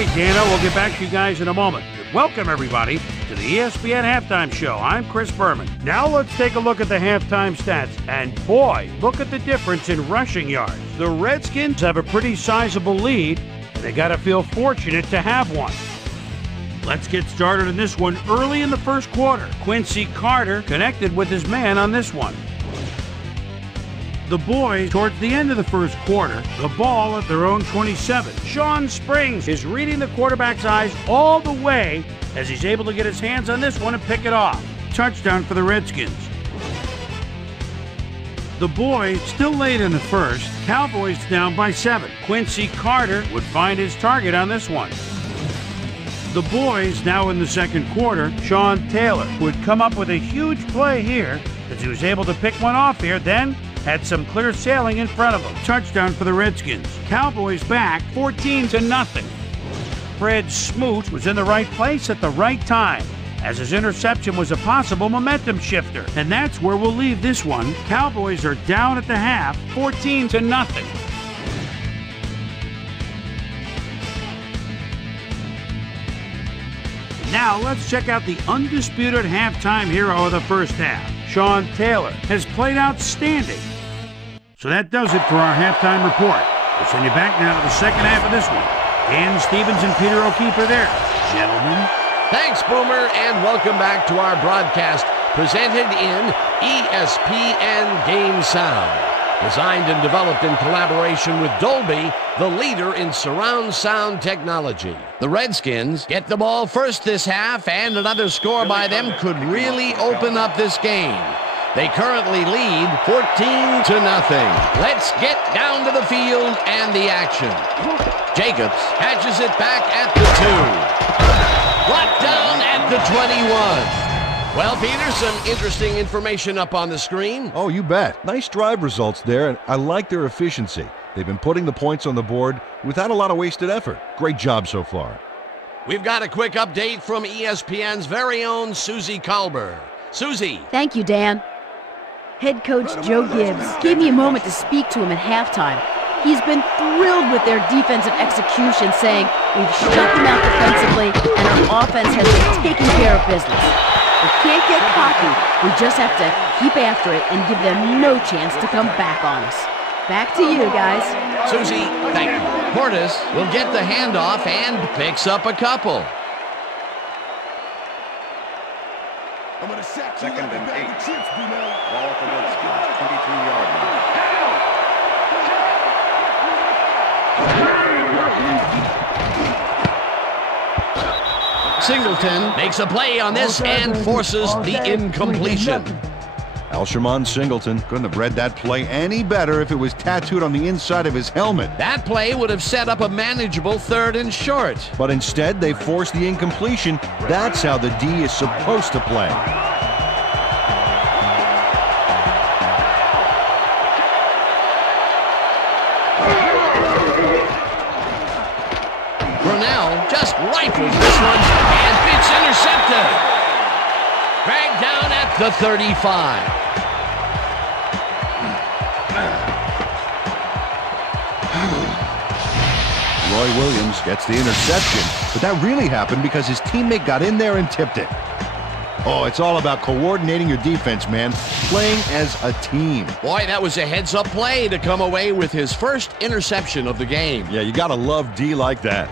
Okay, Dana, we'll get back to you guys in a moment. Welcome, everybody, to the ESPN Halftime Show. I'm Chris Berman. Now let's take a look at the halftime stats. And boy, look at the difference in rushing yards. The Redskins have a pretty sizable lead, and they got to feel fortunate to have one. Let's get started in this one early in the first quarter. Quincy Carter connected with his man on this one. The boys, towards the end of the first quarter, the ball at their own 27. Sean Springs is reading the quarterback's eyes all the way as he's able to get his hands on this one and pick it off. Touchdown for the Redskins. The boys, still late in the first, Cowboys down by 7. Quincy Carter would find his target on this one. The boys, now in the second quarter, Sean Taylor would come up with a huge play here as he was able to pick one off here, then had some clear sailing in front of him. Touchdown for the Redskins. Cowboys back 14-0. Fred Smoot was in the right place at the right time, as his interception was a possible momentum shifter. And that's where we'll leave this one. Cowboys are down at the half, 14-0. Now let's check out the undisputed halftime hero of the first half. Sean Taylor has played outstanding. So that does it for our halftime report. We'll send you back now to the second half of this one. Dan Stevens and Peter O'Keefe are there. Gentlemen. Thanks, Boomer, and welcome back to our broadcast presented in ESPN Game Sound. Designed and developed in collaboration with Dolby, the leader in surround sound technology. The Redskins get the ball first this half, and another score by them could really open up this game. They currently lead 14-0. Let's get down to the field and the action. Jacobs catches it back at the 2. Brought down at the 21. Well, Peter, some interesting information up on the screen. Oh, you bet. Nice drive results there, and I like their efficiency. They've been putting the points on the board without a lot of wasted effort. Great job so far. We've got a quick update from ESPN's very own Susie Colbert. Susie. Thank you, Dan. Head coach Joe Gibbs gave me a moment to speak to him at halftime. He's been thrilled with their defensive execution, saying, "We've shut them out defensively, and our offense has been taking care of business. We can't get cocky. We just have to keep after it and give them no chance to come back on us." Back to you, guys. Susie, thank you. Portis will get the handoff and picks up a couple. Second and 8. Ball at the Redskins, 23-yard line. Singleton makes a play on this and forces the incompletion. Alshimon Singleton couldn't have read that play any better if it was tattooed on the inside of his helmet. That play would have set up a manageable 3rd and short. But instead, they forced the incompletion. That's how the D is supposed to play. Brunell just rifles this one, and it's intercepted. Dragged down at the 35. Roy Williams gets the interception, but that really happened because his teammate got in there and tipped it. Oh, it's all about coordinating your defense, man. Playing as a team. Boy, that was a heads-up play to come away with his first interception of the game. Yeah, you gotta love D like that.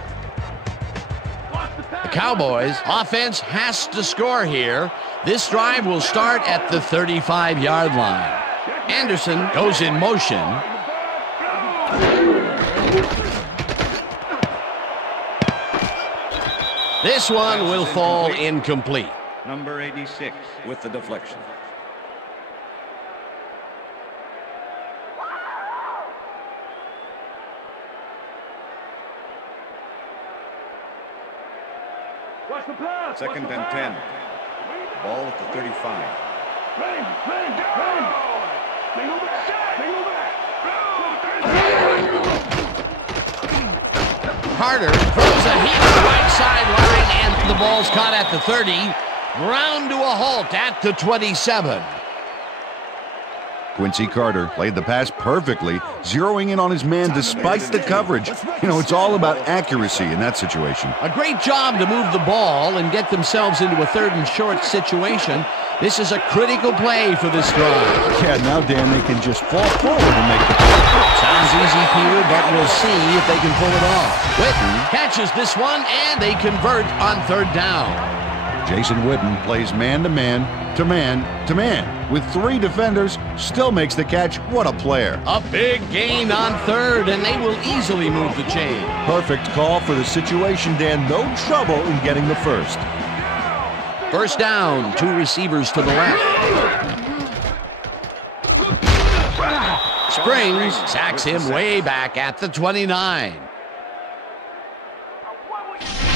The Cowboys offense has to score here. This drive will start at the 35-yard line. Anderson goes in motion. This one will fall incomplete. Number 86 with the deflection. Second and 10. Ball at the 35. Carter throws a heat to the right sideline, and the ball's caught at the 30. Ground to a halt at the 27. Quincy Carter played the pass perfectly, zeroing in on his man despite the coverage. You know, it's all about accuracy in that situation. A great job to move the ball and get themselves into a 3rd and short situation. This is a critical play for this drive. Yeah, now, Dan, they can just fall forward and make the play. Sounds easy, Peter, but we'll see if they can pull it off. Witten catches this one, and they convert on 3rd down. Jason Witten plays man-to-man, to man. With 3 defenders, still makes the catch. What a player. A big gain on 3rd, and they will easily move the chain. Perfect call for the situation, Dan. No trouble in getting the first. 1st down, 2 receivers to the left. Springs sacks him way back at the 29.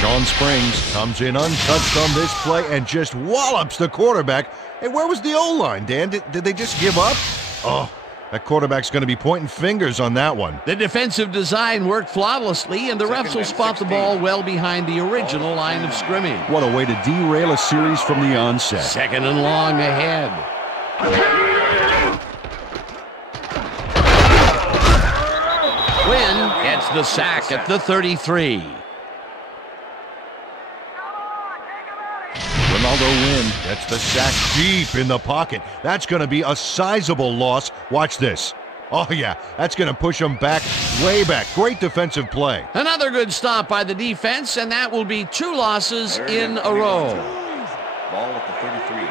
Sean Springs comes in untouched on this play and just wallops the quarterback. Hey, where was the O-line, Dan? Did they just give up? Oh, that quarterback's going to be pointing fingers on that one. The defensive design worked flawlessly, and the refs will spot the ball well behind the original line of scrimmage. What a way to derail a series from the onset. 2nd and long ahead. Quinn gets the sack at the 33. Ronaldo Wynn gets the sack deep in the pocket. That's going to be a sizable loss. Watch this. Oh, yeah, that's going to push them back, way back. Great defensive play. Another good stop by the defense, and that will be 2 losses in a row. Ball at the 33.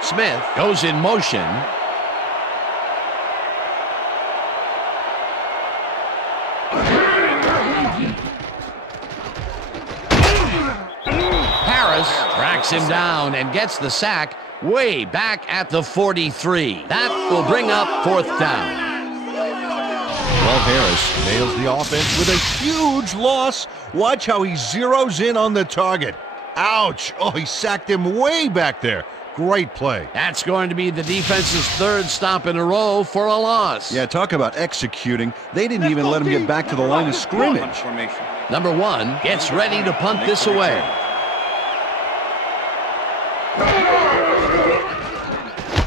Smith goes in motion. Tracks him down and gets the sack way back at the 43. That will bring up 4th down. Well, Harris nails the offense with a huge loss. Watch how he zeroes in on the target. Ouch. Oh, he sacked him way back there. Great play. That's going to be the defense's 3rd stop in a row for a loss. Yeah, talk about executing. They didn't even let him get back to the line of scrimmage. Number 1 gets ready to punt this away.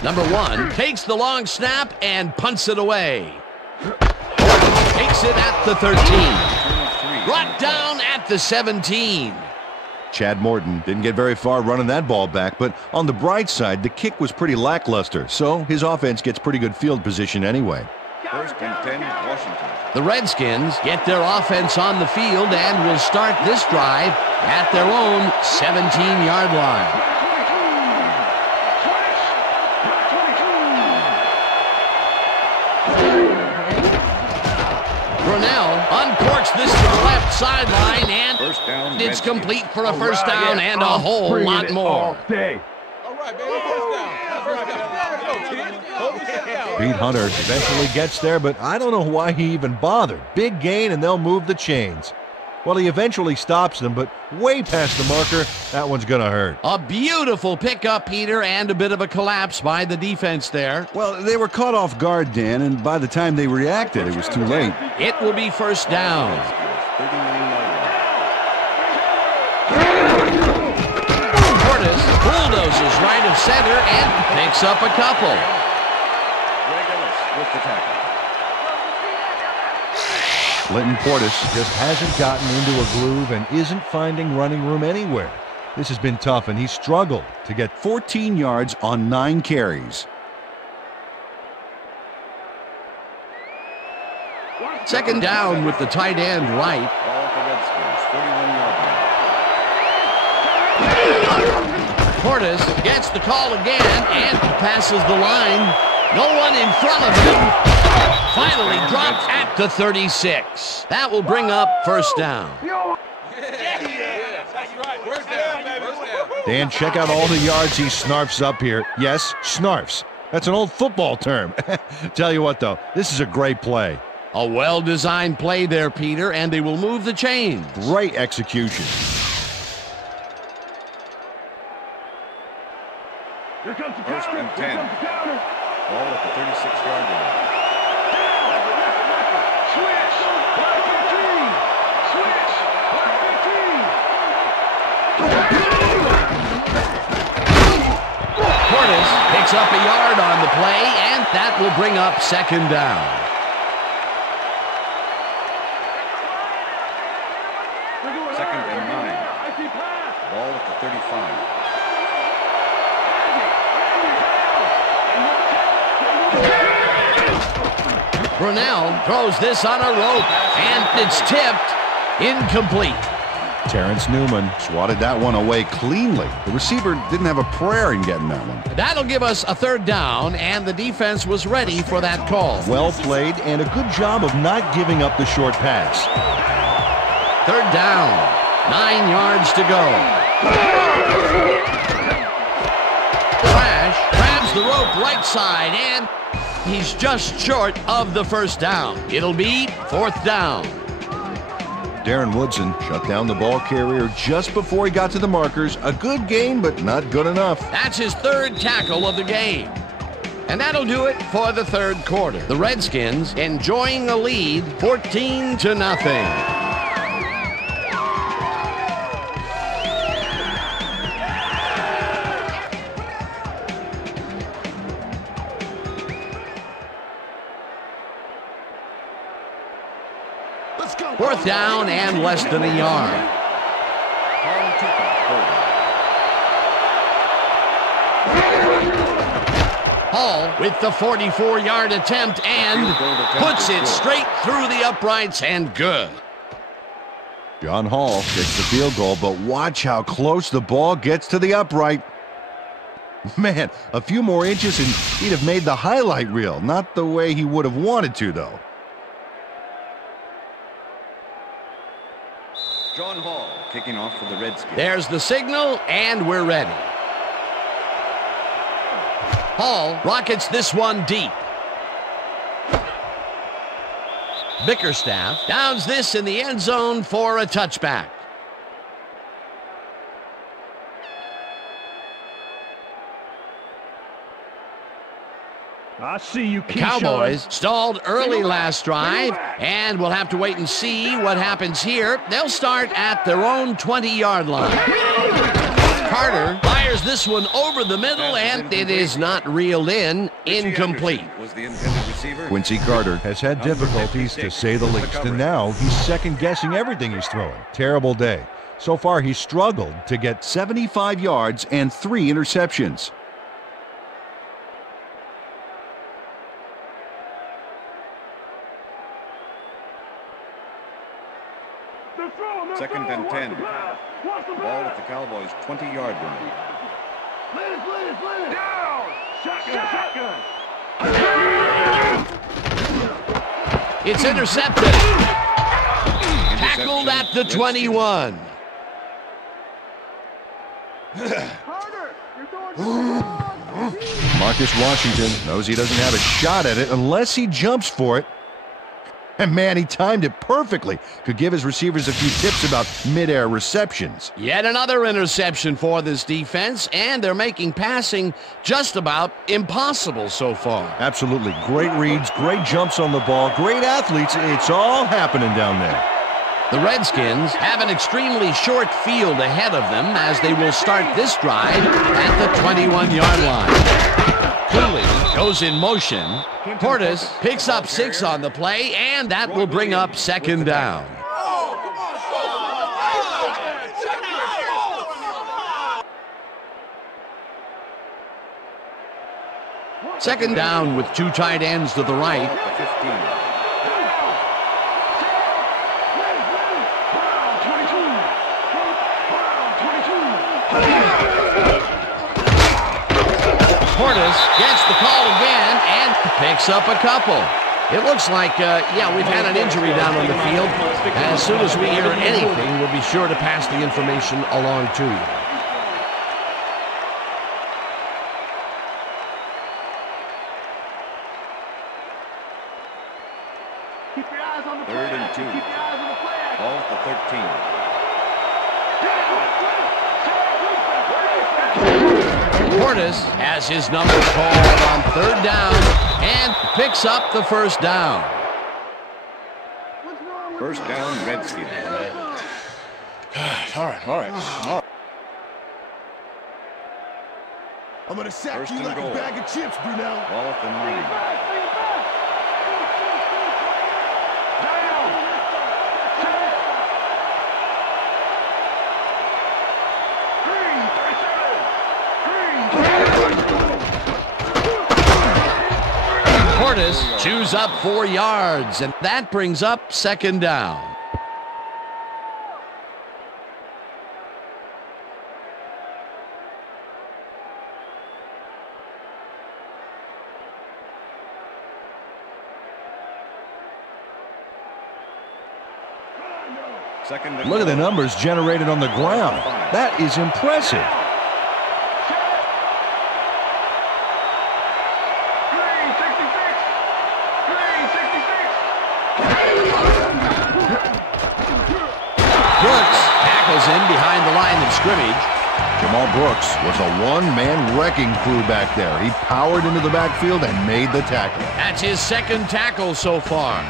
Number 1 takes the long snap and punts it away. Takes it at the 13. Brought down at the 17. Chad Morton didn't get very far running that ball back, but on the bright side, the kick was pretty lackluster, so his offense gets pretty good field position anyway. 1st and 10, Washington. The Redskins get their offense on the field and will start this drive at their own 17-yard line. Brunell uncorks this to the left sideline, and it's complete for a 1st down and a whole lot more. Pete Hunter eventually gets there, but I don't know why he even bothered. Big gain, and they'll move the chains. Well, he eventually stops them, but way past the marker, that one's going to hurt. A beautiful pickup, Peter, and a bit of a collapse by the defense there. Well, they were caught off guard, Dan, and by the time they reacted, it was too late. It will be 1st down. Portis bulldozes right of center and picks up a couple. With the tackle. Linton Portis just hasn't gotten into a groove and isn't finding running room anywhere. This has been tough, and he's struggled to get 14 yards on 9 carries. 2nd down with the tight end right. Ball at the Redskins, 41-yard line. Portis gets the call again and passes the line. No one in front of him. Finally dropped at the 36. That will bring up 1st down. Dan, check out all the yards he snarfs up here. Yes, snarfs. That's an old football term. Tell you what, though, this is a great play. A well-designed play there, Peter, and they will move the chains. Great execution. First and 10. Ball at the 36-yard line. Portis Picks up a yard on the play, and that will bring up second down. Second and 9. Ball at the 35. Brunell throws this on a rope, and it's tipped. Incomplete. Terrence Newman swatted that one away cleanly. The receiver didn't have a prayer in getting that one. That'll give us a third down, and the defense was ready for that call. Well played, and a good job of not giving up the short pass. Third down, 9 yards to go. Flash grabs the rope right side, and he's just short of the first down. It'll be fourth down. Darren Woodson shut down the ball carrier just before he got to the markers. A good gain, but not good enough. That's his third tackle of the game. And that'll do it for the third quarter. The Redskins enjoying a lead, 14-0. Fourth down and less than a yard. Hall with the 44-yard attempt and puts it straight through the uprights and good. John Hall kicks the field goal, but watch how close the ball gets to the upright. Man, a few more inches and he'd have made the highlight reel. Not the way he would have wanted to, though. John Hall kicking off for the Redskins. There's the signal, and we're ready. Hall rockets this one deep. Bickerstaff downs this in the end zone for a touchback. I see you, The Cowboys stalled early last drive, and we'll have to wait and see what happens here. They'll start at their own 20-yard line. Carter fires this one over the middle, and it is not reeled in. Incomplete. Was the intended receiver. Quincy Carter has had difficulties, to say the least, and now he's second-guessing everything he's throwing. Terrible day. So far, he's struggled to get 75 yards and 3 interceptions. Second and 10. Ball at the Cowboys' 20-yard line. It's intercepted. Tackled at the 21. Marcus Washington knows he doesn't have a shot at it unless he jumps for it. And man, he timed it perfectly. Could give his receivers a few tips about mid-air receptions. Yet another interception for this defense, and they're making passing just about impossible so far. Absolutely. Great reads, great jumps on the ball, great athletes. It's all happening down there. The Redskins have an extremely short field ahead of them as they will start this drive at the 21-yard line. Cooley goes in motion. Portis picks up 6 on the play, and that will bring up second down. Second down with 2 tight ends to the right. Portis gets the call again and picks up a couple. It looks like, we've had an injury down on the field. As soon as we hear anything, we'll be sure to pass the information along to you. Third and 2. Ball at the 13. Portis has his number called on third down and picks up the first down. First down, Redskins. All right. I'm gonna sack First you and like goal. a bag of chips, Brunell. Ball at the 9. Portis chews up 4 yards, and that brings up second down. Second and Look at the goal. numbers generated on the ground. That is impressive. Brooks tackles him behind the line of scrimmage. Jamal Brooks was a one-man wrecking crew back there. He powered into the backfield and made the tackle. That's his second tackle so far.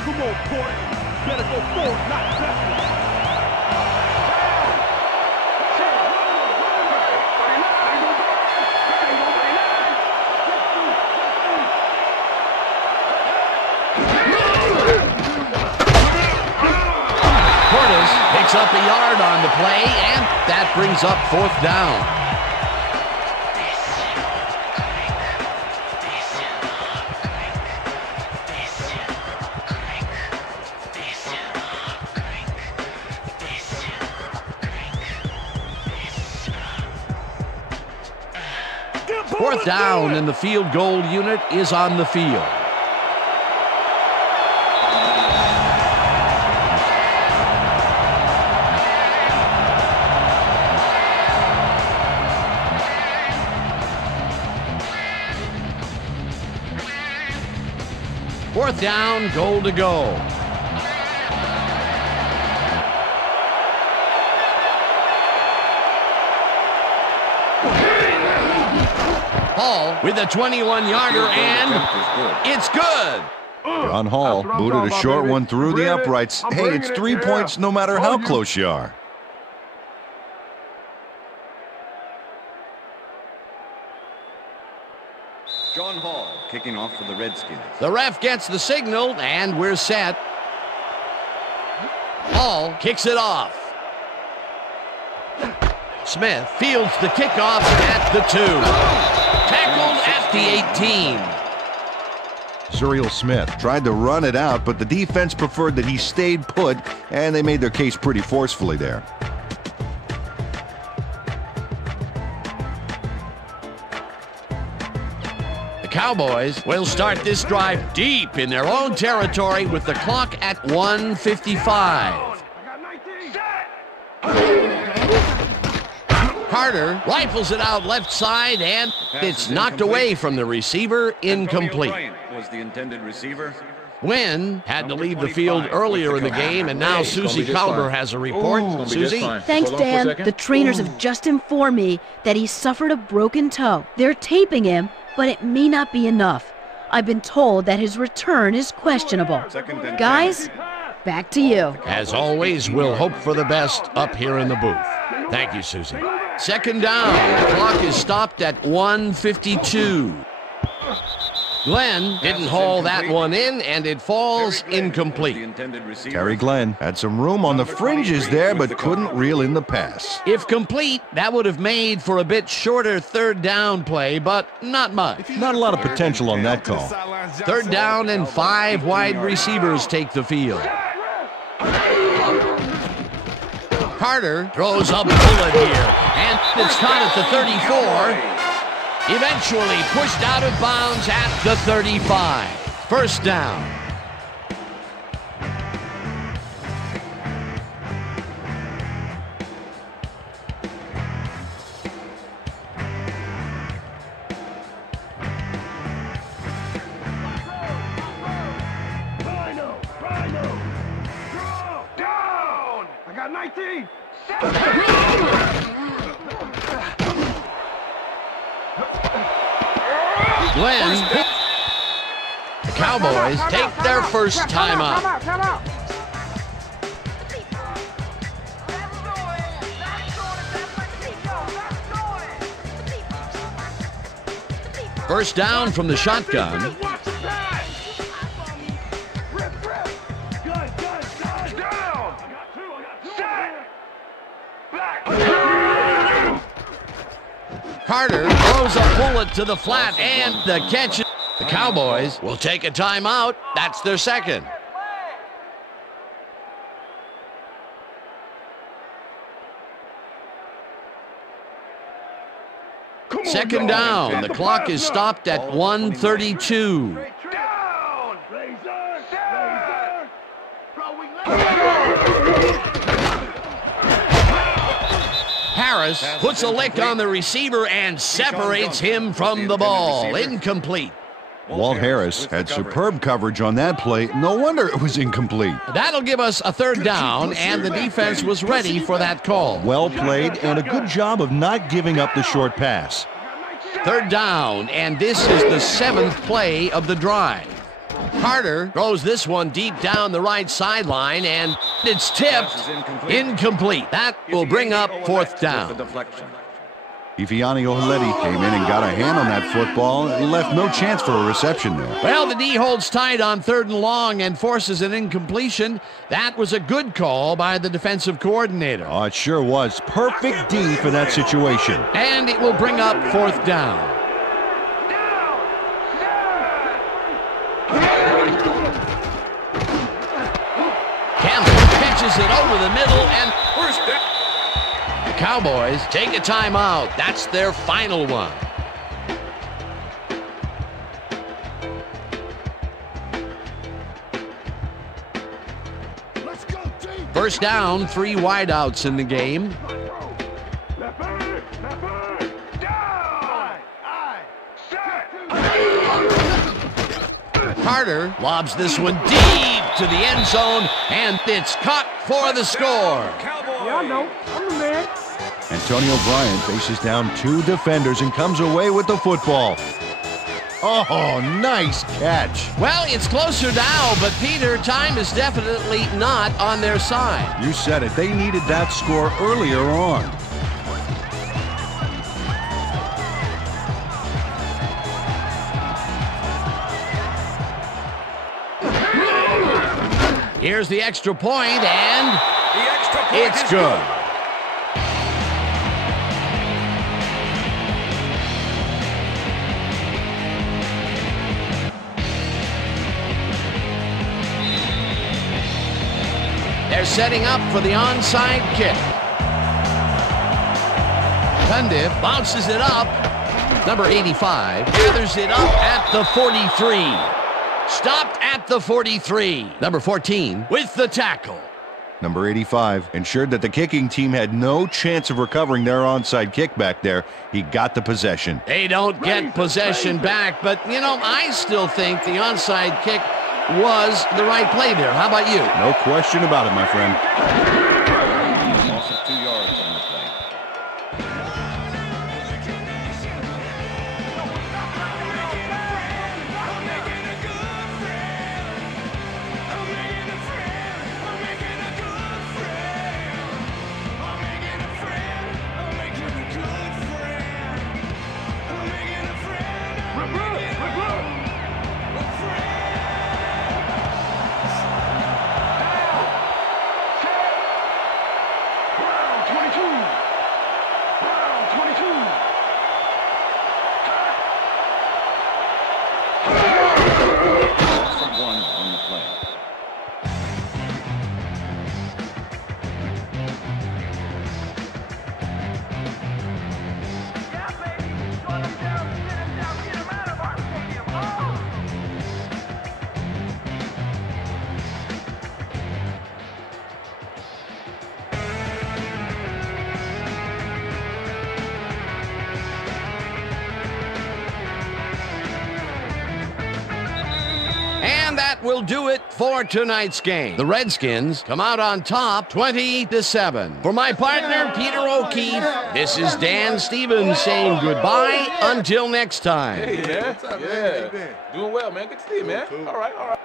Come on, Portis. Better go forward, not backward. Portis picks up a yard on the play, and that brings up fourth down. Fourth down, and the field goal unit is on the field. Fourth down, goal to go. Hall with a 21-yarder, and it's good. John Hall booted a short one through the uprights. Hey, it's 3 points no matter how close you are. John Hall kicking off for the Redskins. The ref gets the signal, and we're set. Hall kicks it off. Smith fields the kickoff at the 2. Tackled at the 18. Zuriel Smith tried to run it out, but the defense preferred that he stayed put, and they made their case pretty forcefully there. The Cowboys will start this drive deep in their own territory with the clock at 1:55. Carter rifles it out left side, and it's knocked away from the receiver, incomplete. Was the intended receiver. Wynn had to leave the field earlier in the game, and now Susie Calder has a report. Susie? Thanks, Dan. The trainers have just informed me that he suffered a broken toe. They're taping him, but it may not be enough. I've been told that his return is questionable. Guys, back to you. As always, we'll hope for the best up here in the booth. Thank you, Susie. Second down. The clock is stopped at 1:52. Glenn didn't haul that one in, and it falls incomplete. Terry Glenn had some room on the fringes there, but couldn't reel in the pass. If complete, that would have made for a bit shorter third down play, but not much. Not a lot of potential on that call. Third down, and 5 wide receivers take the field. Carter throws a bullet here, and it's caught at the 34. Eventually pushed out of bounds at the 35. First down. Down! I got 19. Glenn. The Cowboys take their first timeout. First down from the shotgun. Carter throws a bullet to the flat, and the catch. The Cowboys will take a timeout. That's their second. Second down. The clock is stopped at 1:32. Harris puts a lick on the receiver and separates him from the ball. Incomplete. Walt Harris had superb coverage on that play. No wonder it was incomplete. That'll give us a third down, and the defense was ready for that call. Well played, and a good job of not giving up the short pass. Third down, and this is the 7th play of the drive. Carter throws this one deep down the right sideline, and it's tipped. Incomplete. That will bring up fourth down. Ifeanyi Ohaledi came in and got a hand on that football and left no chance for a reception there. Well, the D holds tight on 3rd and long and forces an incompletion. That was a good call by the defensive coordinator. Oh, it sure was. Perfect D for that situation. And it will bring up fourth down. Campbell pitches it over the middle, and first down. The Cowboys take a timeout. That's their final one. First down, 3 wideouts in the game. Carter lobs this one deep to the end zone, and it's caught for the score. Y'all know, I'm the man. Antonio Bryant faces down 2 defenders and comes away with the football. Oh, nice catch. Well, it's closer now, but Peter, time is definitely not on their side. You said it. They needed that score earlier on. Here's the extra point, and it's good. They're setting up for the onside kick. Cundiff bounces it up. Number 85 gathers it up at the 43. Stopped at the 43. Number 14 with the tackle. Number 85 ensured that the kicking team had no chance of recovering their onside kick back there. He got the possession. They don't get possession back, but, you know, I still think the onside kick was the right play there. How about you? No question about it, my friend. Loss of 2 yards on the play. that will do it for tonight's game. The Redskins come out on top 20-7. For my partner, Peter O'Keefe, this is Dan Stevens saying goodbye until next time. Hey, man. What's up, man? Yeah. Doing well, man. Good to see you, man. Cool. All right.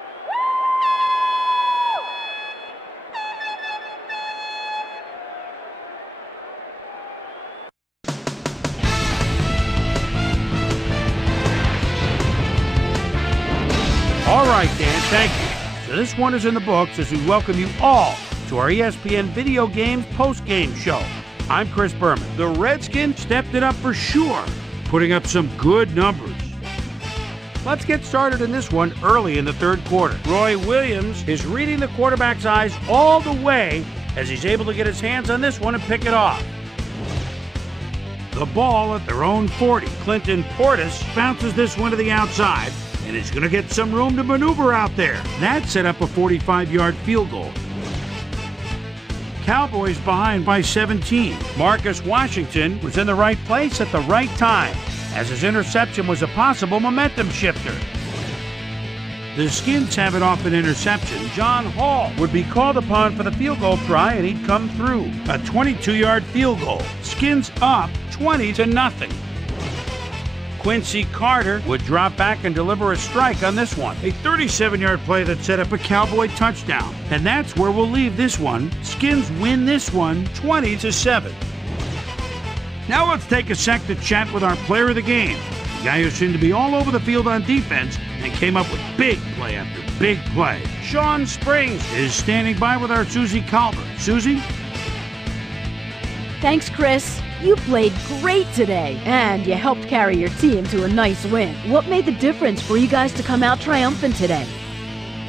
All right, Dan, thank you. So this one is in the books as we welcome you all to our ESPN Video Games post-game show. I'm Chris Berman. The Redskins stepped it up for sure, putting up some good numbers. Let's get started in this one early in the third quarter. Roy Williams is reading the quarterback's eyes all the way as he's able to get his hands on this one and pick it off. The ball at their own 40. Clinton Portis bounces this one to the outside, and he's going to get some room to maneuver out there. That set up a 45-yard field goal. Cowboys behind by 17. Marcus Washington was in the right place at the right time, as his interception was a possible momentum shifter. The Skins have it off an interception. John Hall would be called upon for the field goal try, and he'd come through. A 22-yard field goal. Skins up 20-0. Quincy Carter would drop back and deliver a strike on this one. A 37-yard play that set up a Cowboy touchdown. And that's where we'll leave this one. Skins win this one 20-7. Now let's take a sec to chat with our player of the game. The guy who seemed to be all over the field on defense and came up with big play after big play. Sean Springs is standing by with our Susie Calvert. Susie? Thanks, Chris. You played great today, and you helped carry your team to a nice win. What made the difference for you guys to come out triumphant today?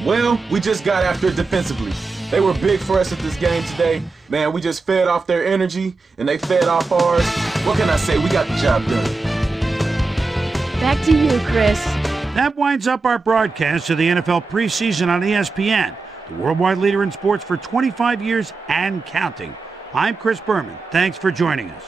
Well, we just got after it defensively. They were big for us at this game today. Man, we just fed off their energy, and they fed off ours. What can I say? We got the job done. Back to you, Chris. That winds up our broadcast of the NFL preseason on ESPN, the worldwide leader in sports for 25 years and counting. I'm Chris Berman. Thanks for joining us.